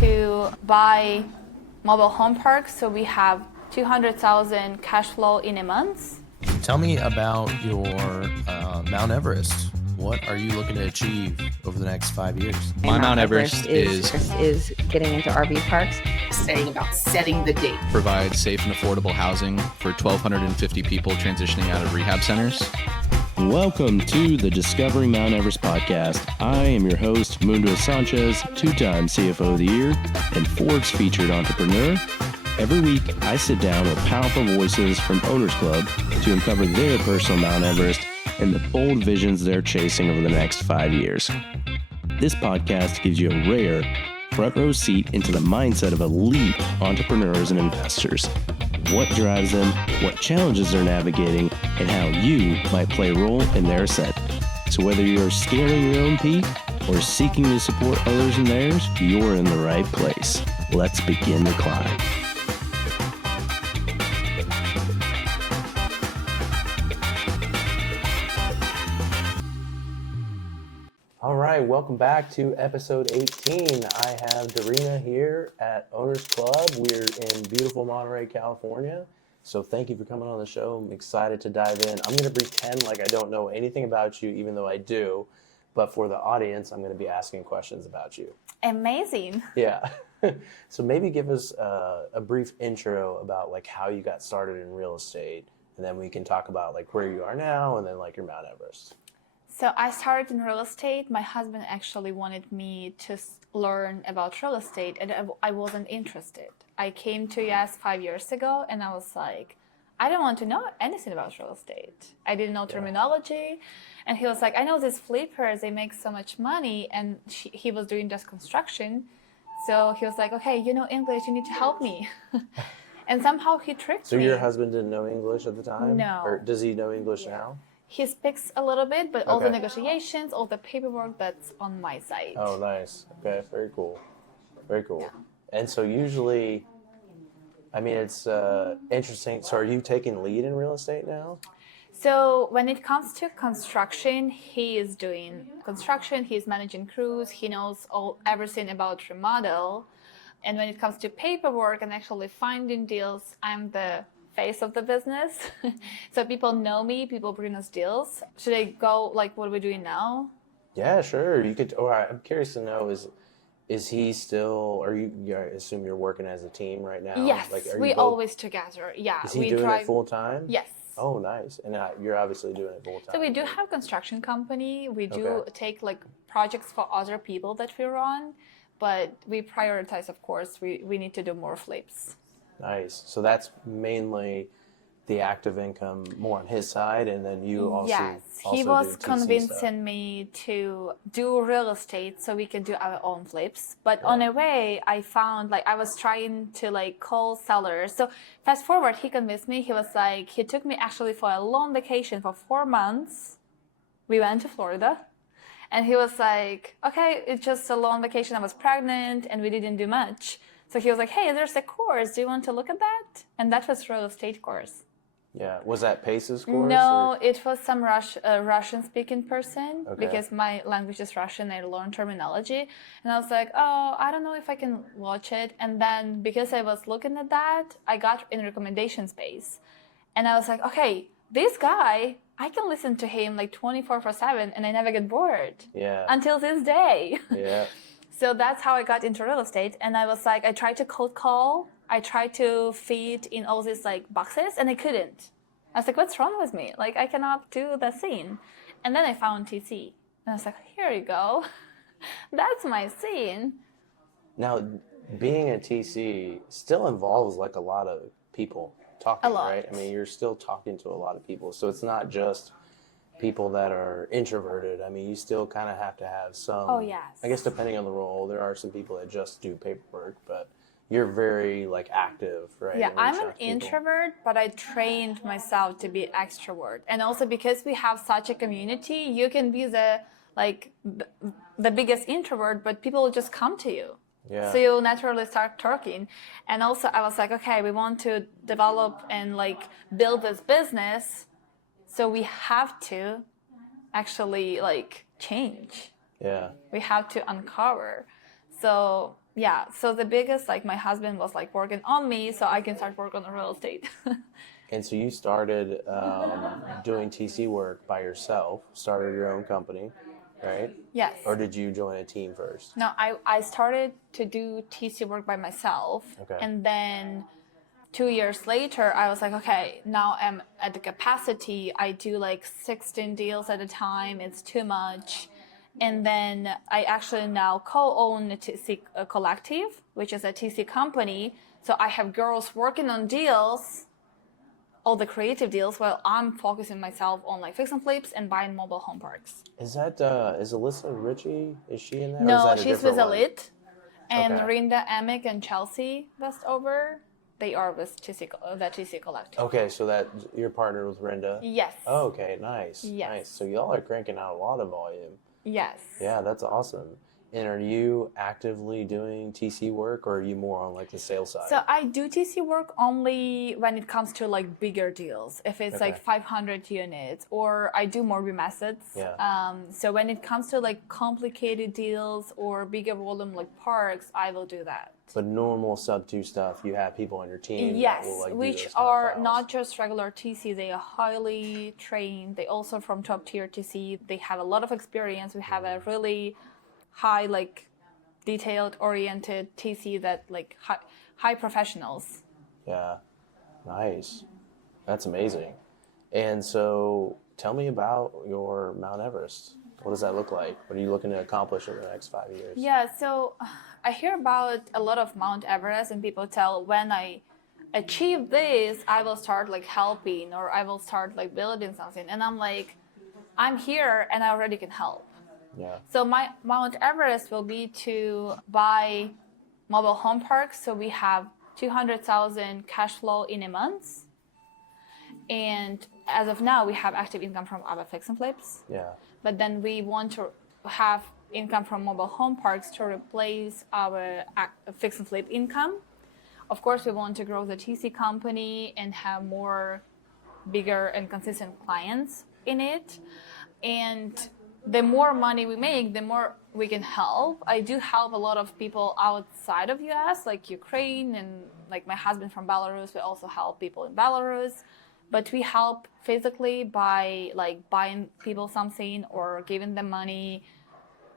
to buy mobile home parks, so we have 200,000 cash flow in a month. Tell me about your Mount Everest. What are you looking to achieve over the next 5 years? My Mount Everest is getting into RV parks. Saying about setting the date. Provide safe and affordable housing for 1,250 people transitioning out of rehab centers. Welcome to the Discovering Mount Everest podcast. I am your host, Mundo Sanchez, two-time CFO of the Year and Forbes featured entrepreneur. Every week, I sit down with powerful voices from Owners Club to uncover their personal Mount Everest and the bold visions they're chasing over the next 5 years. This podcast gives you a rare front row seat into the mindset of elite entrepreneurs and investors. What drives them, what challenges they're navigating, and how you might play a role in their ascent. So whether you're scaling your own peak or seeking to support others in theirs, you're in the right place. Let's begin the climb. All right, welcome back to episode 18. I have Darina here at Owners Club. We're in beautiful Monterey, California. So thank you for coming on the show. I'm excited to dive in. I'm going to pretend like I don't know anything about you, even though I do. But for the audience, I'm going to be asking questions about you. Amazing. Yeah. So maybe give us a brief intro about like how you got started in real estate. And then we can talk about like where you are now and then like your Mount Everest. So I started in real estate. My husband actually wanted me to learn about real estate, and I wasn't interested. I came to US 5 years ago, and I was like, I don't want to know anything about real estate. I didn't know terminology. And he was like, I know these flippers, they make so much money. And he was doing just construction. So he was like, okay, you know English, you need to help me. And somehow he tricked me. So your husband didn't know English at the time? No. Or does he know English now? He speaks a little bit, but all the negotiations, all the paperwork, that's on my side. Oh, nice. Okay, very cool. Very cool. Yeah. And so usually, I mean, it's interesting. So are you taking lead in real estate now? So when it comes to construction, he is doing construction, he's managing crews, he knows everything about remodel. And when it comes to paperwork and actually finding deals, I'm the face of the business. So people know me, people bring us deals. Should I go like what we're doing now? Yeah, sure. You could. Oh, I'm curious to know is he still? Are you? I assume you're working as a team right now. Yes, like, we always together. Yeah. Is he doing it full time? Yes. Oh, nice. And you're obviously doing it full time. So we do have construction company. We do take like projects for other people that we run, but we prioritize. Of course, we need to do more flips. Nice. So that's mainly the active income more on his side, and then you also. Yes, he also was do TC convincing stuff. me to do real estate so we can do our own flips. But on a way, I found like I was trying to like call sellers. So fast forward, he convinced me. He was like, he took me actually for a long vacation for 4 months. We went to Florida. And he was like, okay, it's just a long vacation. I was pregnant and we didn't do much. So he was like, hey, there's a course. Do you want to look at that? And that was real estate course. Yeah. Was that Pace's course? No, or? it was some Russian-speaking person because my language is Russian. I learned terminology. And I was like, oh, I don't know if I can watch it. And then because I was looking at that, I got in recommendation space. And I was like, okay, this guy, I can listen to him like 24/7 and I never get bored. Yeah. Until this day. Yeah. So that's how I got into real estate. And I was like, I tried to cold call. I tried to fit in all these like boxes and I couldn't. I was like, what's wrong with me? Like, I cannot do the scene. And then I found TC. And I was like, here you go. That's my scene. Now, being a TC still involves like a lot of people talking, right? I mean, you're still talking to a lot of people. So it's not just people that are introverted. I mean, you still kind of have to have some. Oh, yes. I guess depending on the role, there are some people that just do paperwork, but you're very like active, right? Yeah, I'm an introvert, but I trained myself to be extrovert. And also because we have such a community, you can be the biggest introvert, but people will just come to you. Yeah. So you'll naturally start talking. And also I was like, okay, we want to develop and like build this business. So we have to actually like change. Yeah. We have to uncover. So yeah, so the biggest, like my husband was like working on me so I can start working on real estate. And so you started doing TC work by yourself, started your own company, right? Yes. Or did you join a team first? No, I started to do TC work by myself. Okay. And then 2 years later, I was like, okay, now I'm at the capacity. I do like 16 deals at a time. It's too much. And then I actually now co-own a TC collective, which is a TC company. So I have girls working on deals, all the creative deals, while I'm focusing myself on like fix and flips and buying mobile home parks. Is that is Alyssa Ritchie? Is she in there? Or is No, that a she's different with one? Elite, and Okay. Rinda, Amick, and Chelsea Westover. They are with TC, the TC collective. Okay, so that you're partnered with Rinda. Yes. Oh, okay, nice. Yes. Nice. So y'all are cranking out a lot of volume. Yes. Yeah, that's awesome. And are you actively doing TC work, or are you more on like the sales side? So I do TC work only when it comes to like bigger deals. If it's Okay. like 500 units, or I do more remessets. Yeah. So when it comes to like complicated deals or bigger volume like parks, I will do that. But normal sub 2 stuff, you have people on your team that Yes, will like do which those kind of are files. not just regular TC. They are highly trained. They also from top tier TC. They have a lot of experience. We have a really high like detailed oriented TC that like high professionals. Yeah, nice. That's amazing. And so tell me about your Mount Everest. What does that look like? What are you looking to accomplish in the next 5 years? Yeah, so I hear about a lot of Mount Everest, and people tell when I achieve this, I will start like helping, or I will start like building something. And I'm like, I'm here and I already can help. Yeah. So my Mount Everest will be to buy mobile home parks. So we have 200,000 cash flow in a month. And as of now, we have active income from our fix and flips. Yeah. But then we want to have income from mobile home parks to replace our fix and flip income. Of course, we want to grow the TC company and have more bigger and consistent clients in it. And the more money we make, the more we can help. I do help a lot of people outside of US, like Ukraine, and like my husband from Belarus. We also help people in Belarus. But we help physically by like buying people something or giving them money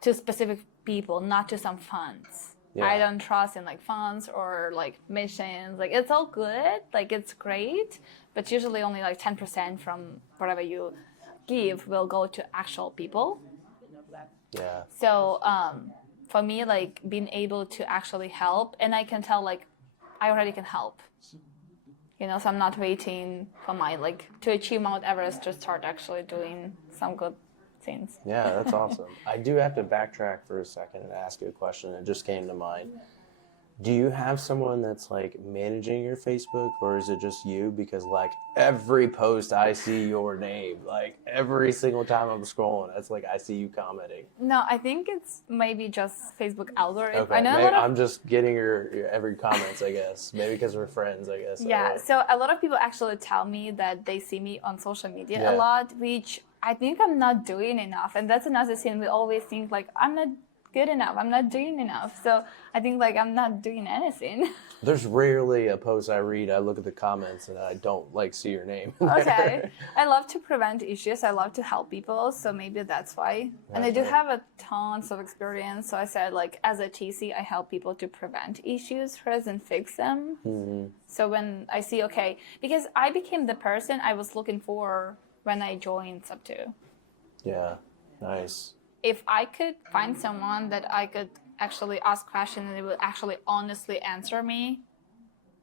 to specific people, not to some funds. Yeah. I don't trust in like funds or like missions. Like it's all good, like it's great, but usually only like 10% from whatever you give will go to actual people. Yeah. So for me, like being able to actually help, and I can tell like I already can help. You know, so I'm not waiting for my like to achieve Mount Everest to start actually doing some good things. Yeah, that's awesome. I do have to backtrack for a second and ask you a question that just came to mind. Do you have someone that's like managing your Facebook, or is it just you? Because like every post I see your name, like every single time I'm scrolling, it's like I see you commenting. No, I think it's maybe just Facebook algorithm. Okay, I know maybe a lot of I'm just getting your every comments, I guess. Maybe because we're friends, I guess. yeah. So a lot of people actually tell me that they see me on social media Yeah. a lot, which I think I'm not doing enough, and that's another thing. We always think like I'm not good enough. I'm not doing enough. So I think like I'm not doing anything. There's rarely a post I read, I look at the comments, and I don't like see your name in there. Okay. I love to prevent issues. I love to help people. So maybe that's why. And I do Okay. have a tons of experience. So I said like as a TC, I help people to prevent issues rather than fix them. Mhm. So when I see, okay, because I became the person I was looking for when I joined Sub2. Yeah, nice. If I could find someone that I could actually ask questions and they would actually honestly answer me,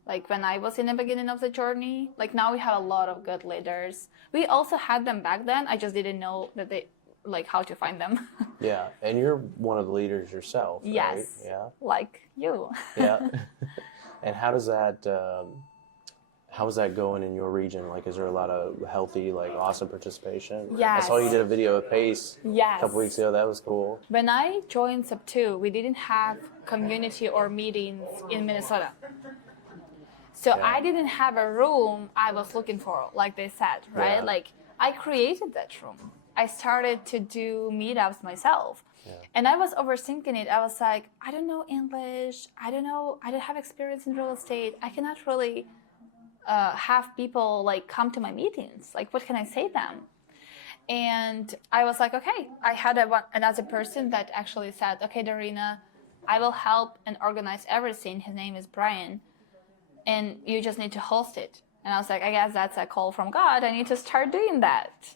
like when I was in the beginning of the journey, like now we have a lot of good leaders. We also had them back then. I just didn't know that they like how to find them. Yeah, and you're one of the leaders yourself, right? Yes. Yeah. Like you. Yeah. And how does that? How is that going in your region? Like, is there a lot of healthy, like, awesome participation? Yes. I saw you did a video of Pace Yes. a couple weeks ago. That was cool. When I joined Sub2, we didn't have community or meetings in Minnesota. So Yeah. I didn't have a room I was looking for, like they said, right? Yeah. Like I created that room. I started to do meetups myself. And I was overthinking it. I was like, I don't know English. I don't have experience in real estate. I cannot really have people like come to my meetings. Like, what can I say them? And I was like, okay. I had another person that actually said, okay, Darina, I will help and organize everything. His name is Brian. And you just need to host it. And I was like, I guess that's a call from God. I need to start doing that.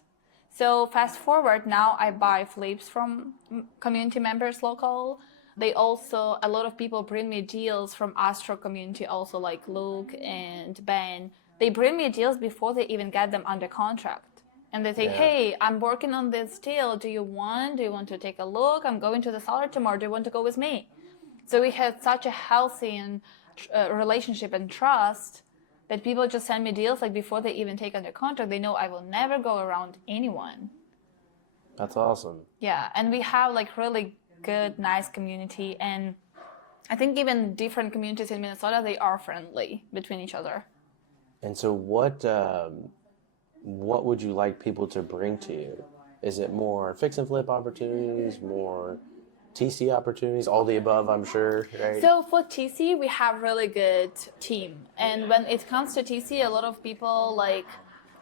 So fast forward, now I buy flips from community members local. They also, a lot of people bring me deals from Astro community, also like Luke and Ben. They bring me deals before they even get them under contract. And they say, hey, I'm working on this deal. Do you want to take a look? I'm going to the seller tomorrow. Do you want to go with me? So we had such a healthy and relationship and trust that people just send me deals like before they even take under contract. They know I will never go around anyone. That's awesome. Yeah, and we have like really good, nice community, and I think even different communities in Minnesota, they are friendly between each other. And so what would you like people to bring to you? Is it more fix and flip opportunities, more TC opportunities, all the above, I'm sure, right? So for TC, we have really good team. And when it comes to TC, a lot of people like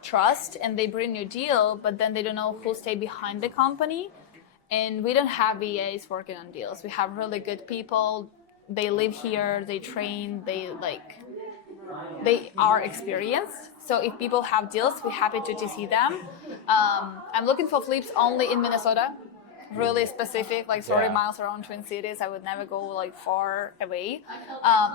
trust and they bring you deal, but then they don't know who stay behind the company. And we don't have VAs working on deals. We have really good people. They live here, they train, they are experienced. So if people have deals, we're happy to TC them. I'm looking for flips only in Minnesota. Really specific, like 30 miles around Twin Cities. I would never go like far away.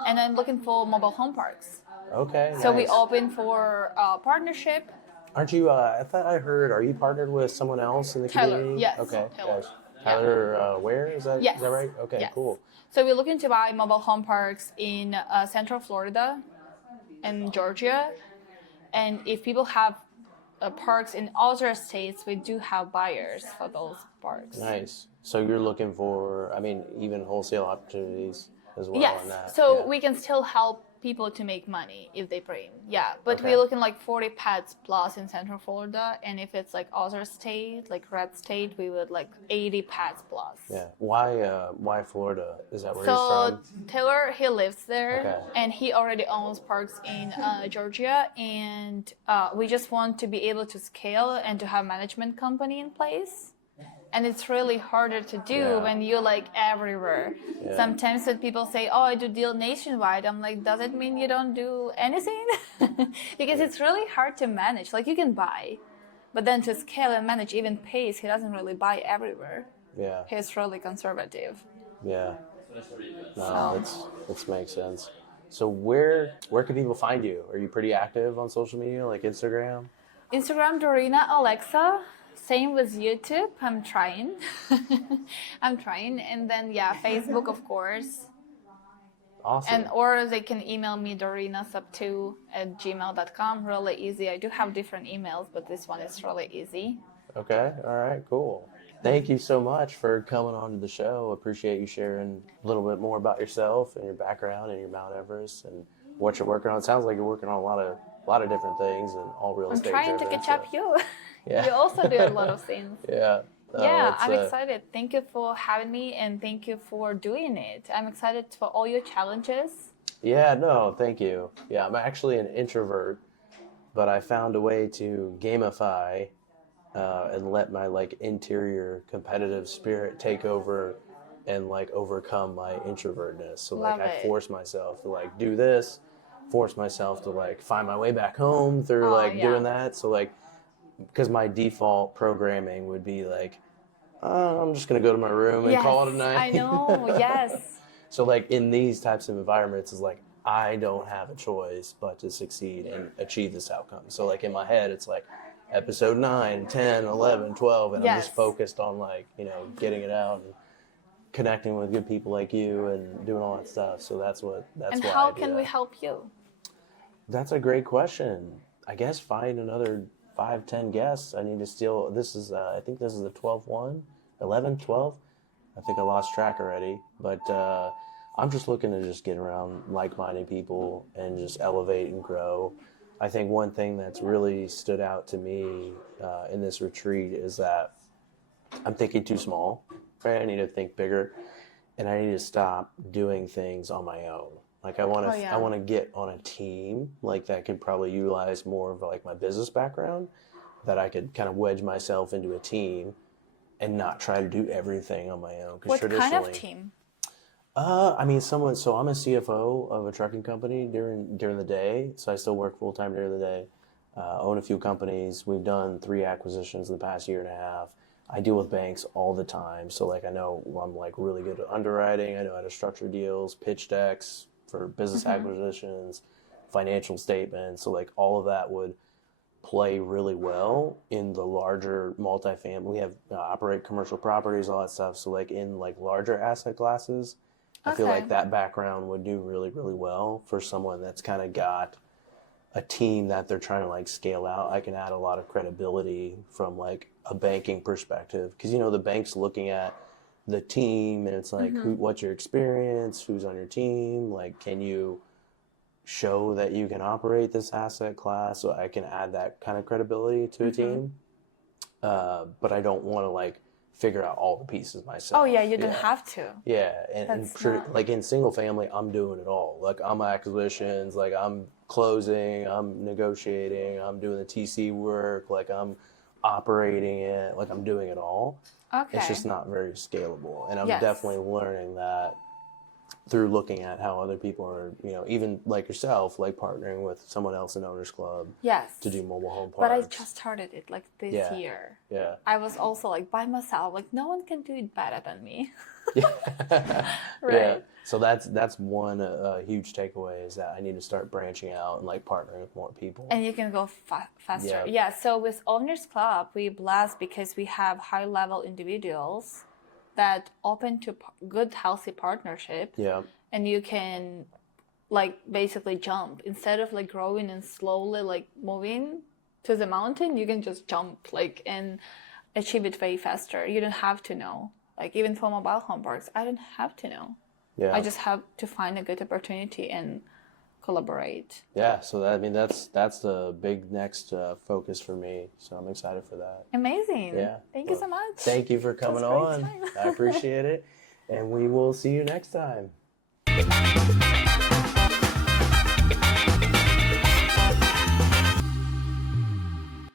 And I'm looking for mobile home parks. Okay. So nice. we open for partnership. Aren't you, I thought I heard, are you partnered with someone else in the Tyler, community? yes. Okay. Tyler. Yes. Tyler, where? Is that right? Okay, yes. Cool. So we're looking to buy mobile home parks in Central Florida and Georgia. And if people have parks in other states, we do have buyers for those parks. Nice. So you're looking for, I mean, even wholesale opportunities as well. Yes. On that. So we can still help people to make money if they bring. Yeah. But Okay. we're looking like 40 pads plus in Central Florida. And if it's like other state, like red state, we would like 80 pads plus. Yeah. Why Florida? Is that where So he's from? Taylor, he lives there, Okay. and he already owns parks in Georgia, and we just want to be able to scale and to have management company in place. And it's really harder to do when you're like everywhere. Yeah. Sometimes when people say, oh, I do deal nationwide, I'm like, does it mean you don't do anything? Because it's really hard to manage. Like you can buy, but then to scale and manage, even Pace, he doesn't really buy everywhere. Yeah. He's really conservative. Yeah. No, that makes sense. So where can people find you? Are you pretty active on social media, like Instagram? Instagram, Darina Aleksa. Same with YouTube. I'm trying. And then, Facebook, of course. Awesome. Or they can email me, darinasub2@gmail.com. Really easy. I do have different emails, but this one is really easy. Okay. All right. Cool. Thank you so much for coming on to the show. Appreciate you sharing a little bit more about yourself and your background and your Mount Everest and what you're working on. It sounds like you're working on a lot of different things and all real estate. I'm trying to catch up you. Yeah. You also do a lot of things. Yeah. I'm excited. Thank you for having me, and thank you for doing it. I'm excited for all your challenges. Yeah, no, thank you. Yeah, I'm actually an introvert, but I found a way to gamify and let my like interior competitive spirit take over and like overcome my introvertness. So like Love I it. force myself to like do this, force myself to like find my way back home through doing that. So like, because my default programming would be like, I'm just going to go to my room and call it a night. I know, yes. So like in these types of environments, it's like, I don't have a choice but to succeed and achieve this outcome. So like in my head, it's like episode 9, 10, 11, 12, and I'm just focused on like, getting it out and connecting with good people like you and doing all that stuff. So that's why And how I do can that. we help you? That's a great question. I guess find another 5-10 guests. I need to steal. This is I think this is the 12th one, 11, 12. I think I lost track already. But I'm just looking to just get around like-minded people and just elevate and grow. I think one thing that's really stood out to me in this retreat is that I'm thinking too small. right? I need to think bigger, and I need to stop doing things on my own. Like I want to, I want to get on a team like that could probably utilize more of like my business background, that I could kind of wedge myself into a team and not try to do everything on my own. What kind of team? I mean, someone. So I'm a CFO of a trucking company during the day. So I still work full time during the day. Own a few companies. We've done 3 acquisitions in the past year and a half. I deal with banks all the time. So like I know I'm like really good at underwriting. I know how to structure deals, pitch decks for business acquisitions, financial statements. So like all of that would play really well in the larger multifamily. We have operate commercial properties, all that stuff. So like in like larger asset classes, I feel like that background would do really, really well for someone that's kind of got a team that they're trying to like scale out. I can add a lot of credibility from like a banking perspective, because you know the bank's looking at the team and it's like, what's your experience? Who's on your team? Like, can you show that you can operate this asset class? So I can add that kind of credibility to a team. But I don't want to like figure out all the pieces myself. Oh yeah, you don't have to. Yeah, and like in single family, I'm doing it all. Like I'm acquisitions, like I'm closing, I'm negotiating, I'm doing the TC work, like I'm operating it, like I'm doing it all. Okay. It's just not very scalable, and I'm definitely learning that through looking at how other people are, you know, even like yourself, like partnering with someone else in Owners Club to do mobile home parks. But I just started it like this year. Yeah. I was also like by myself, like no one can do it better than me. Right. Yeah. So that's one huge takeaway, is that I need to start branching out and like partnering with more people. And you can go faster. Yeah. So with Owners Club, we blessed because we have high level individuals that open to good, healthy partnership. Yeah. And you can like basically jump instead of like growing and slowly like moving to the mountain. You can just jump like and achieve it way faster. You don't have to know. Like even for mobile home parks, I don't have to know. Yeah. I just have to find a good opportunity and collaborate. Yeah. So that, I mean, that's the big next focus for me. So I'm excited for that. Amazing. Yeah. Thank you so much. Thank you for coming on. I appreciate it. And we will see you next time.